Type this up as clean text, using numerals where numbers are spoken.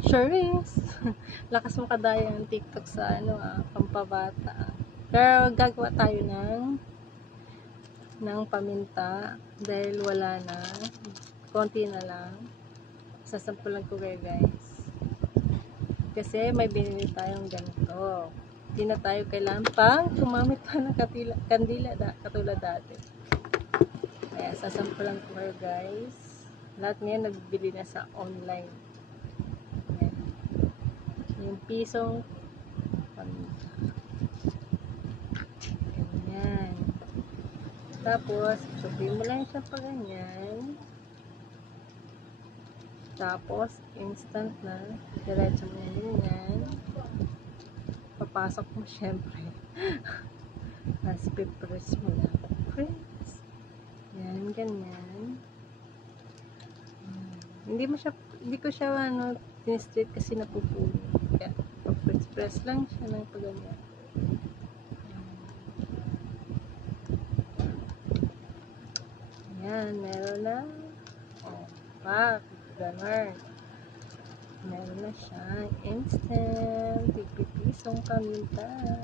Charis! Lakas mo kadaya ng TikTok sa pampabata. Pero gagawa tayo ng paminta dahil wala na. Konti na lang. Sasampulan ko kayo guys. Kasi may binili tayong ganito. Hindi na tayo kailangan pang gumamit pa ng kandila katulad dati. Kaya sasampulan ko kayo guys. Lahat ngayon nagbibili na sa online. Ayan. Yung pisong paminta. Ganyan. Tapos, subuin mo lang siya pa ganyan. Tapos, instant na. Diretso mo yan. Papasok mo syempre. Tapos, pipress mo lang. Press. Yan, ganyan. Hindi ko siya tin-straight kasi napupuno. Kaya, papress lang siya ng paganyan. Yan, meron na. Oh, pak. Ganon. Meron na siya. Instant. Tigpipisong paminta.